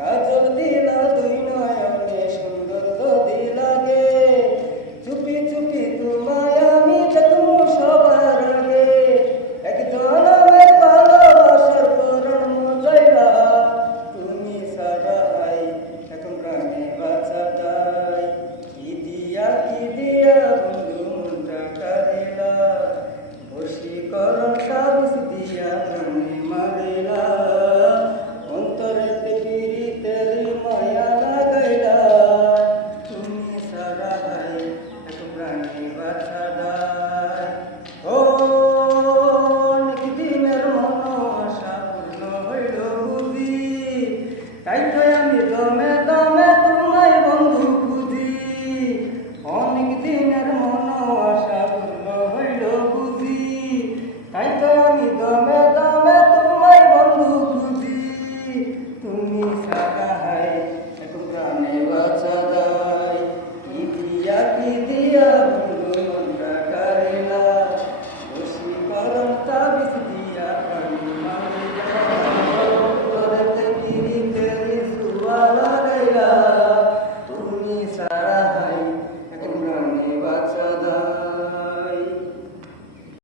কাজল দিলা দুই নয়নে সুন্দর যদি লাগে, চুপি চুপি তোমায় আমি দেখবো সবার আগে। এক জনমের ভালোবাসার পরাণ মজাইলা, তুমি সারা আই এখন প্রাণে বাঁচাটাই। কি দিয়া বন্ধু মনটা কারিলা, বশীকরণ সাবিস দিয়া প্রাণে মারিলা। অন্তরেতে পীড়িতের মায়া লাগাইলা, তুমি সারা হাই এখন প্রাণে বাঁচাটাই। ও অনেক দিনের মনোবাসা পূর্ণ হইল বুঝি, তাই তো আমি দমে দমে তোমায় বন্ধু খুঁজি। অনেক দিনের মনোবাসা পূর্ণ হইল বুঝি, তাই তো আমি দমে দমে তোমায় বন্ধু খুঁজি। তুমি সারা হাই এখন প্রাণে বাঁচা দাই, কি দিয়া